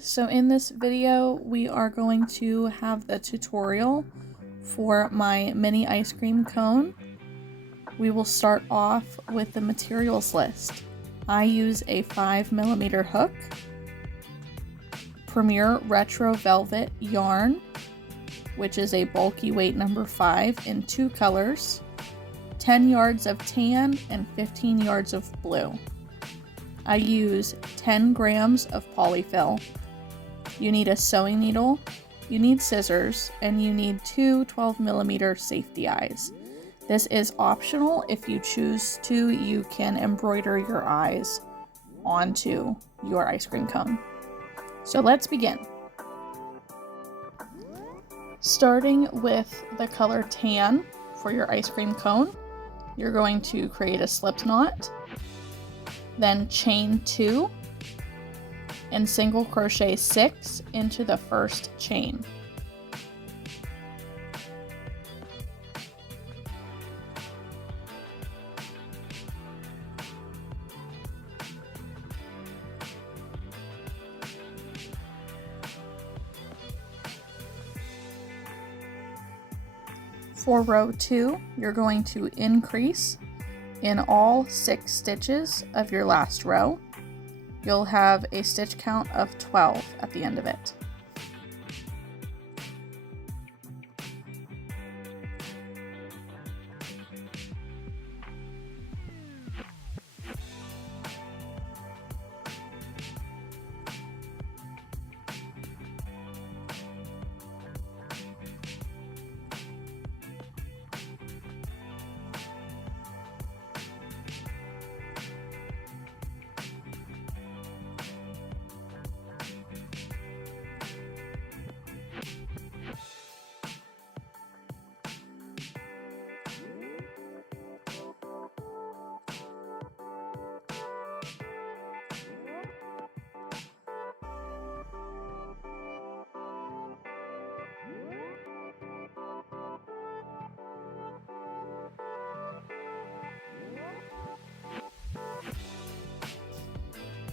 so in this video we are going to have the tutorial for my mini ice cream cone. We will start off with the materials list. I use a 5mm hook, Premier Retro Velvet yarn, which is a bulky weight number 5 in 2 colors, 10 yards of tan and 15 yards of blue. I use 10 grams of polyfill. You need a sewing needle, you need scissors, and you need 2 12mm safety eyes. This is optional. If you choose to, you can embroider your eyes onto your ice cream cone. So let's begin. Starting with the color tan for your ice cream cone, you're going to create a slip knot, then chain 2 and single crochet 6 into the first chain. For row 2, you're going to increase in all 6 stitches of your last row. You'll have a stitch count of 12 at the end of it.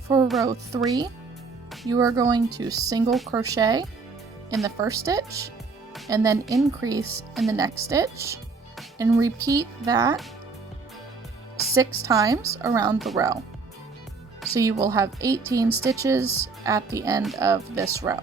For row 3, you are going to single crochet in the first stitch and then increase in the next stitch and repeat that 6 times around the row. So you will have 18 stitches at the end of this row.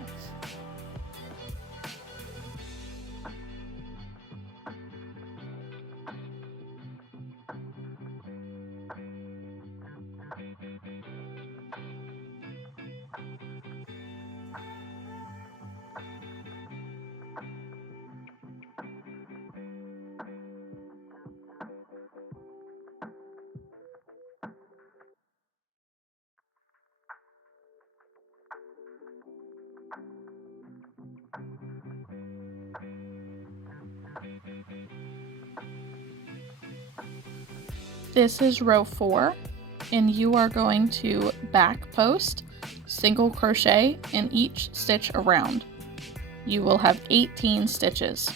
This is row 4, and you are going to back post, single crochet in each stitch around. You will have 18 stitches.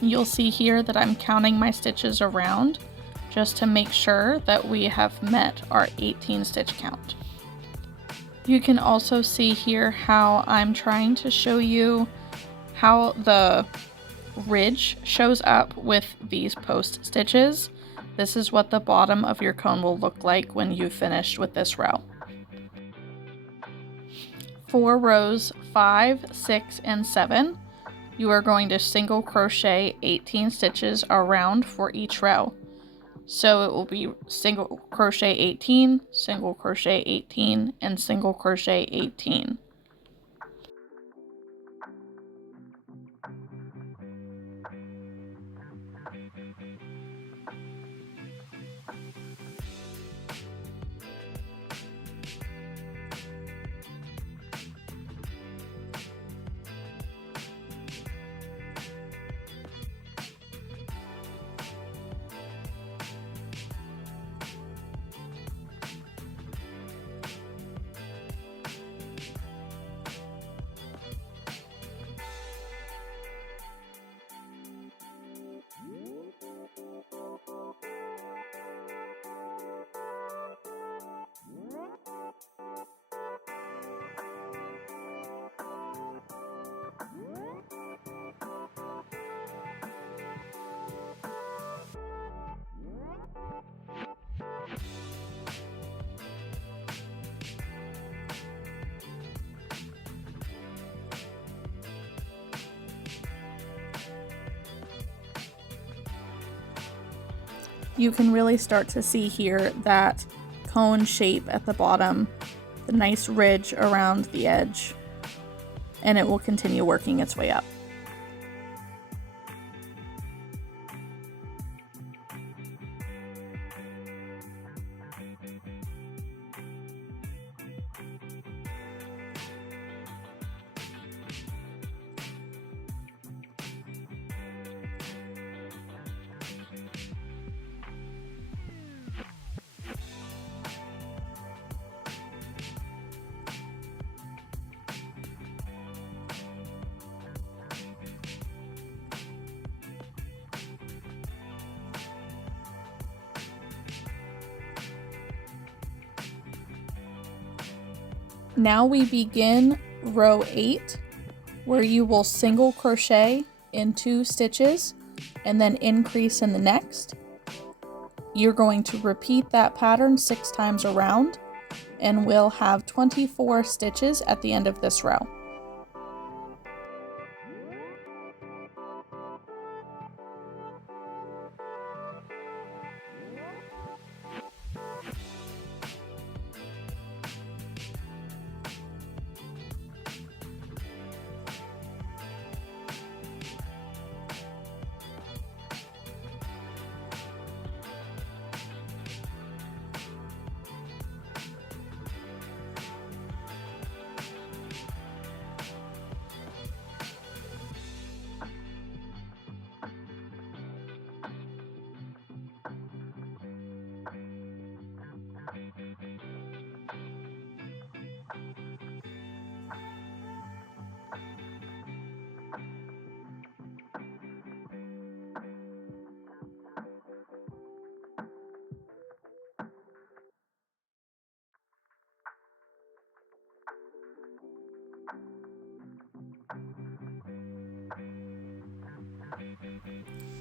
You'll see here that I'm counting my stitches around just to make sure that we have met our 18 stitch count. You can also see here how I'm trying to show you how the ridge shows up with these post stitches. This is what the bottom of your cone will look like when you've finished with this row. For rows 5, 6, and 7, you are going to single crochet 18 stitches around for each row. So it will be single crochet 18, single crochet 18, and single crochet 18. You can really start to see here that cone shape at the bottom, the nice ridge around the edge, and it will continue working its way up. Now we begin row 8, where you will single crochet in 2 stitches and then increase in the next. You're going to repeat that pattern 6 times around, and we'll have 24 stitches at the end of this row.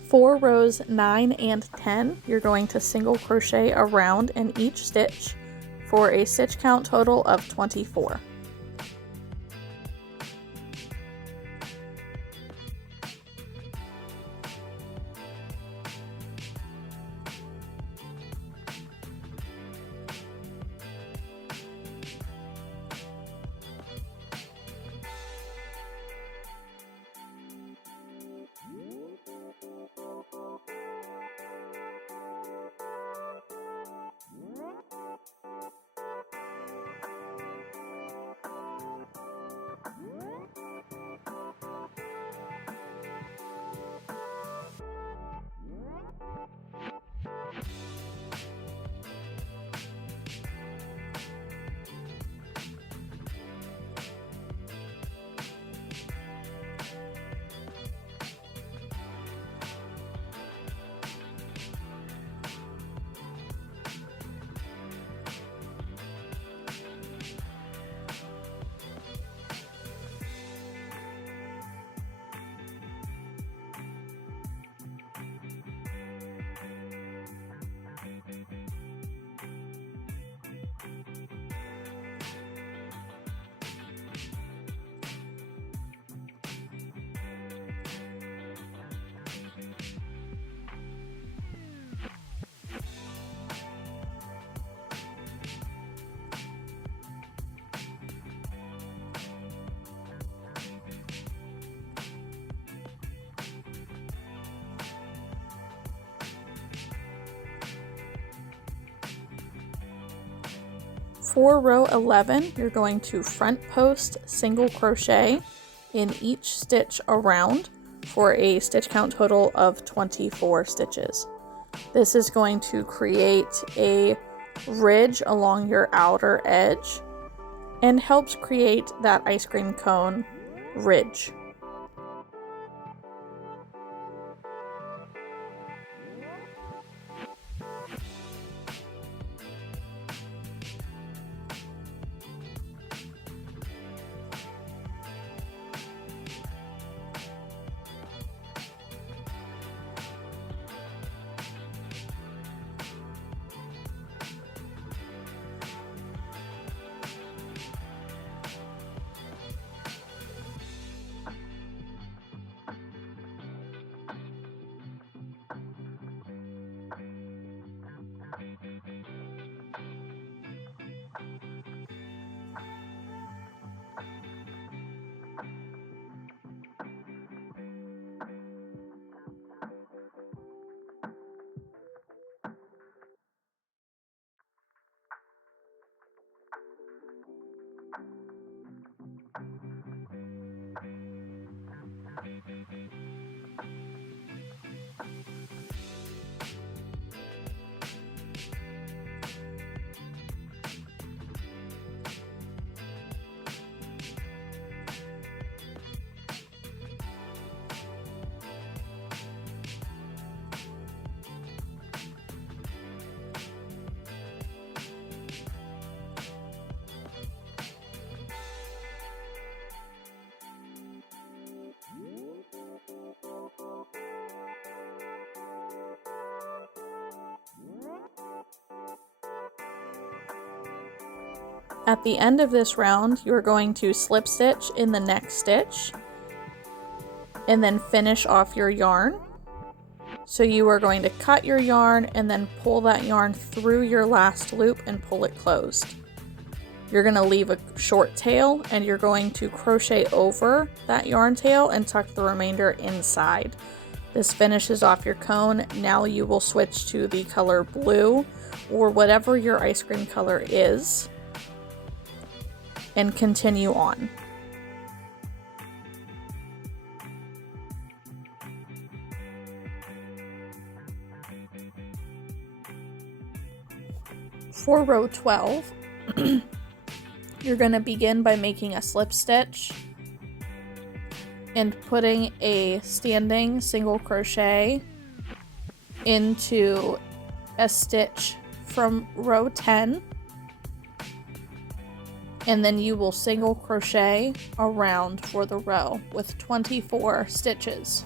For rows 9 and 10, you're going to single crochet around in each stitch for a stitch count total of 24. For row 11, you're going to front post single crochet in each stitch around for a stitch count total of 24 stitches. This is going to create a ridge along your outer edge and helps create that ice cream cone ridge. At the end of this round, you're going to slip stitch in the next stitch and then finish off your yarn. So you are going to cut your yarn and then pull that yarn through your last loop and pull it closed. You're going to leave a short tail and you're going to crochet over that yarn tail and tuck the remainder inside. This finishes off your cone. Now you will switch to the color blue or whatever your ice cream color is and continue on. For row 12, you're going to begin by making a slip stitch and putting a standing single crochet into a stitch from row 10, and then you will single crochet around for the row with 24 stitches.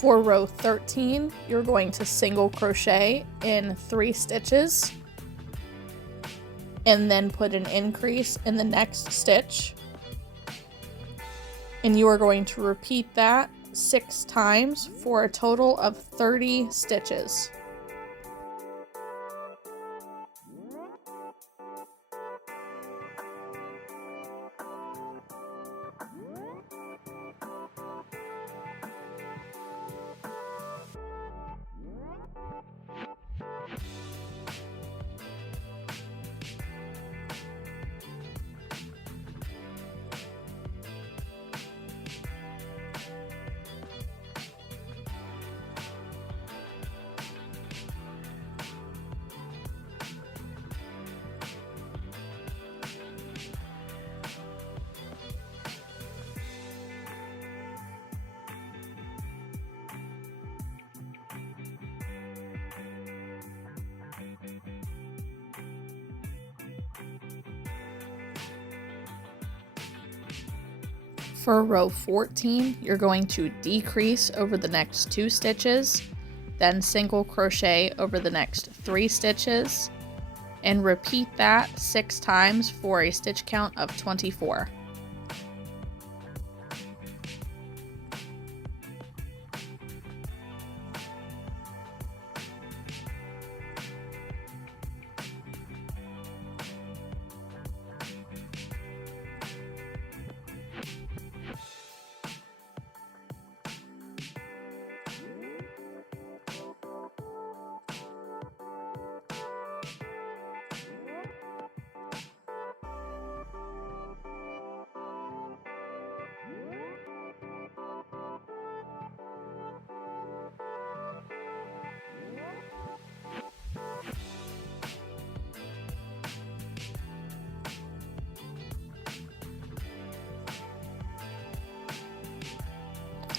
For row 13, you're going to single crochet in 3 stitches and then put an increase in the next stitch And you are going to repeat that 6 times for a total of 30 stitches. For row 14, you're going to decrease over the next 2 stitches, then single crochet over the next 3 stitches, and repeat that 6 times for a stitch count of 24.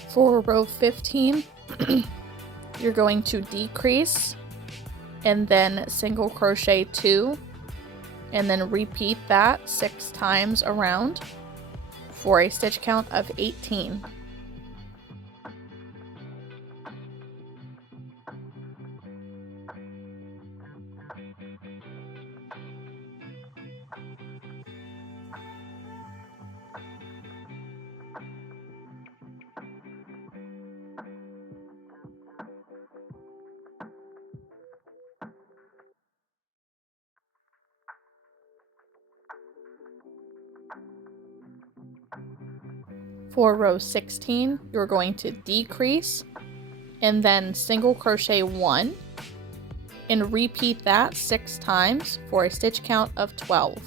For row 15, you're going to decrease and then single crochet 2 and then repeat that 6 times around for a stitch count of 18. For row 16, you're going to decrease and then single crochet 1 and repeat that 6 times for a stitch count of 12.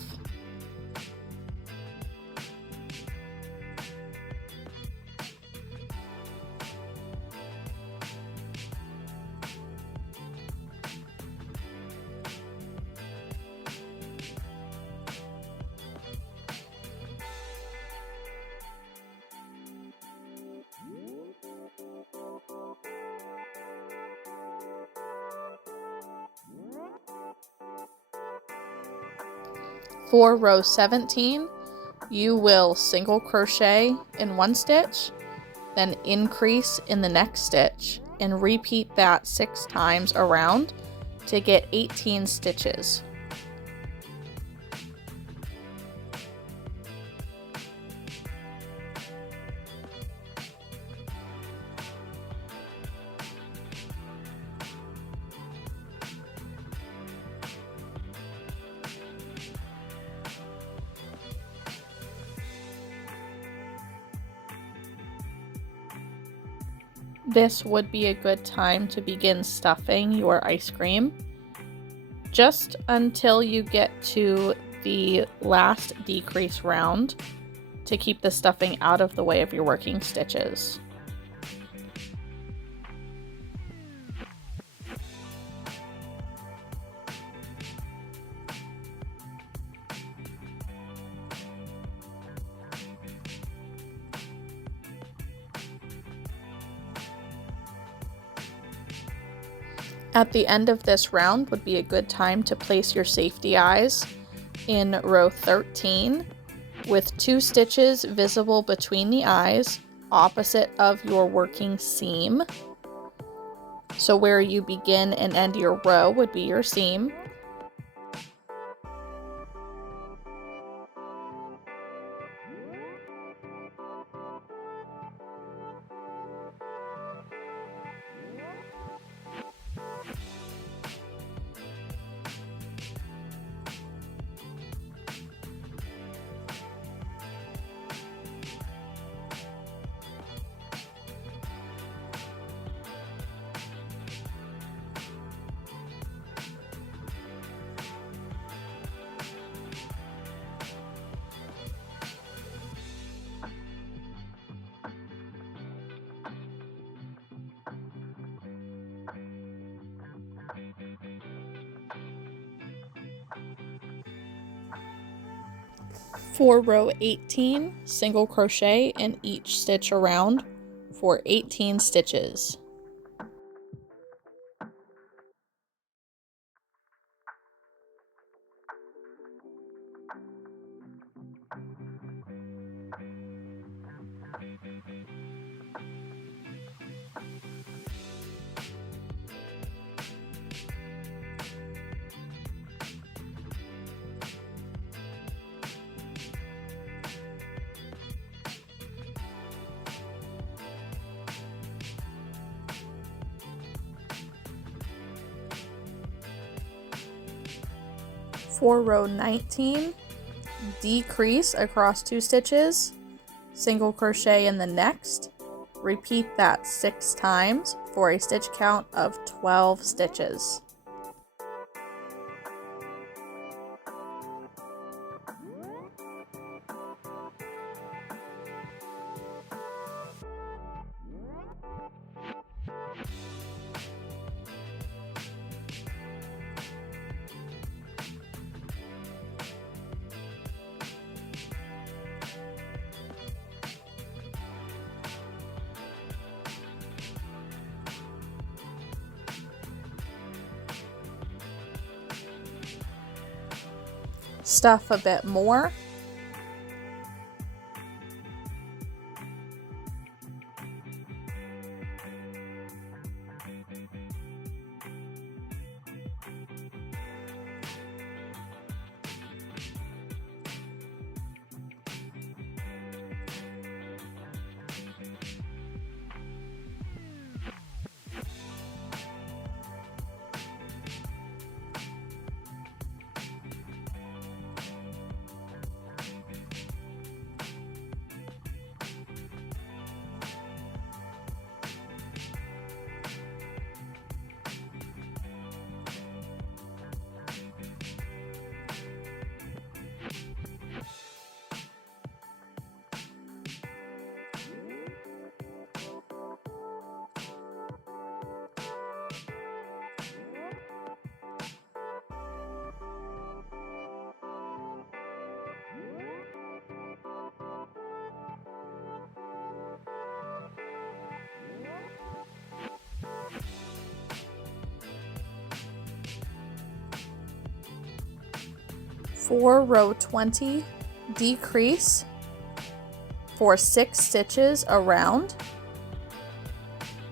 For row 17, you will single crochet in 1 stitch, then increase in the next stitch, and repeat that 6 times around to get 18 stitches. This would be a good time to begin stuffing your ice cream, just until you get to the last decrease round to keep the stuffing out of the way of your working stitches. At the end of this round would be a good time to place your safety eyes in row 13 with 2 stitches visible between the eyes opposite of your working seam. So where you begin and end your row would be your seam. For row 18, single crochet in each stitch around for 18 stitches. For row 19, decrease across 2 stitches, single crochet in the next, repeat that 6 times for a stitch count of 12 stitches. Stuff a bit more. For row 20, decrease for 6 stitches around,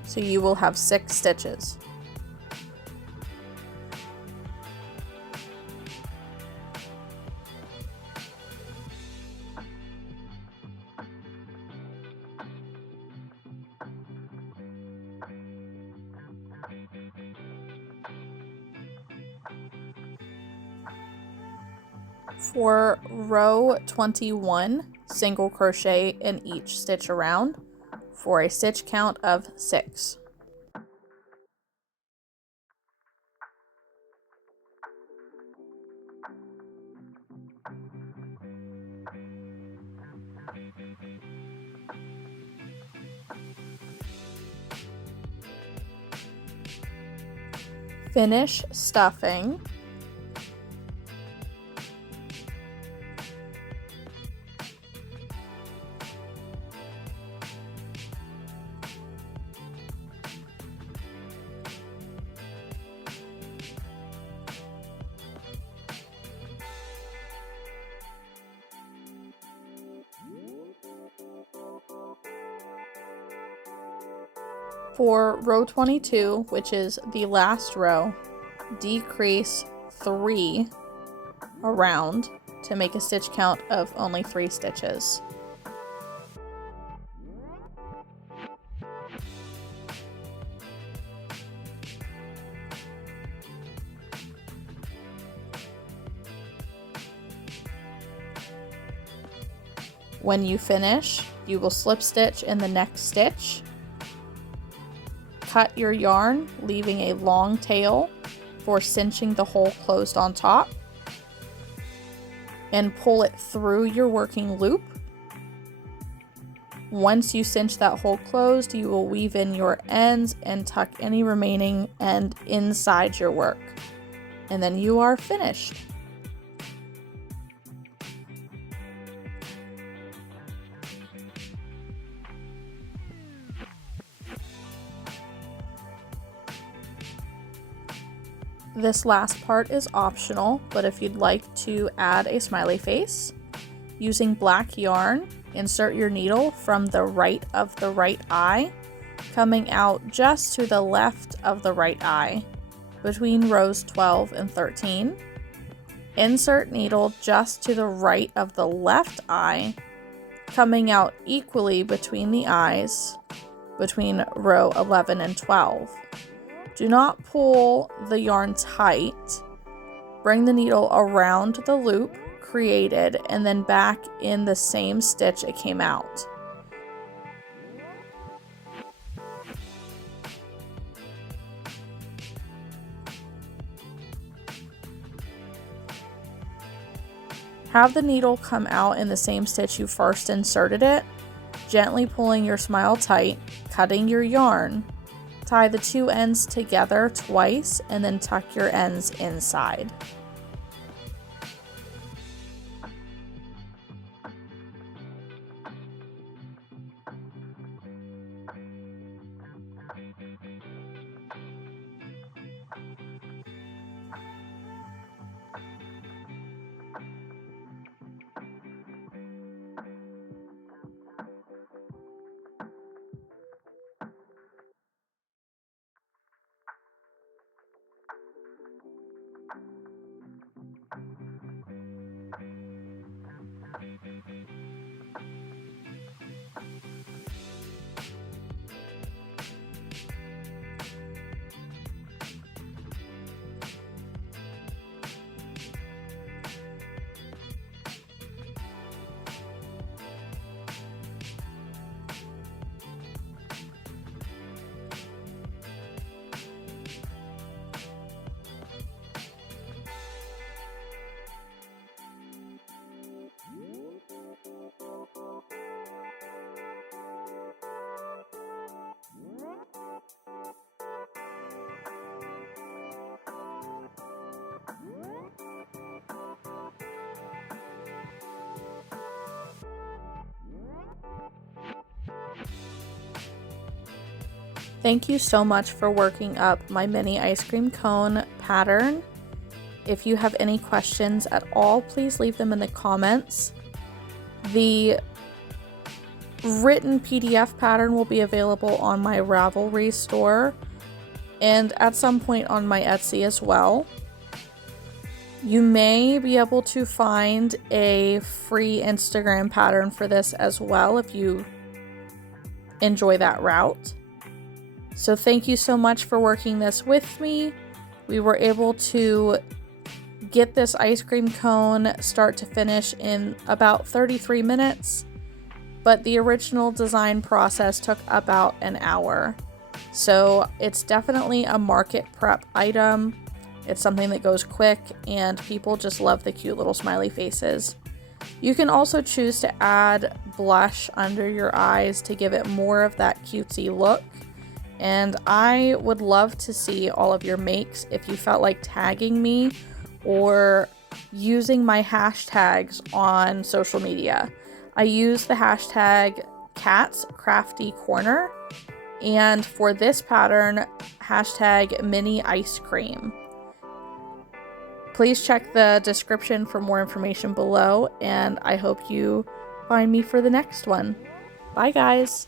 so you will have 6 stitches. For row 21, single crochet in each stitch around for a stitch count of 6. Finish stuffing. For row 22, which is the last row, decrease 3 around to make a stitch count of only 3 stitches. When you finish, you will slip stitch in the next stitch. Cut your yarn, leaving a long tail for cinching the hole closed on top, and pull it through your working loop. Once you cinch that hole closed, you will weave in your ends and tuck any remaining end inside your work, and then you are finished. This last part is optional, but if you'd like to add a smiley face, using black yarn, insert your needle from the right of the right eye, coming out just to the left of the right eye, between rows 12 and 13. Insert needle just to the right of the left eye, coming out equally between the eyes, between row 11 and 12. Do not pull the yarn tight. Bring the needle around the loop created and then back in the same stitch it came out. Have the needle come out in the same stitch you first inserted it, gently pulling your smile tight, cutting your yarn. Tie the two ends together twice and then tuck your ends inside. Thank you so much for working up my mini ice cream cone pattern. If you have any questions at all, please leave them in the comments. The written PDF pattern will be available on my Ravelry store and at some point on my Etsy as well. You may be able to find a free Instagram pattern for this as well if you enjoy that route. So thank you so much for working this with me. We were able to get this ice cream cone start to finish in about 33 minutes, but the original design process took about an hour. So it's definitely a market prep item. It's something that goes quick and people just love the cute little smiley faces. You can also choose to add blush under your eyes to give it more of that cutesy look. And I would love to see all of your makes if you felt like tagging me or using my hashtags on social media. I use the hashtag #CatsCraftyCorner, and for this pattern, hashtag mini ice cream. Please check the description for more information below, and I hope you find me for the next one. Bye guys!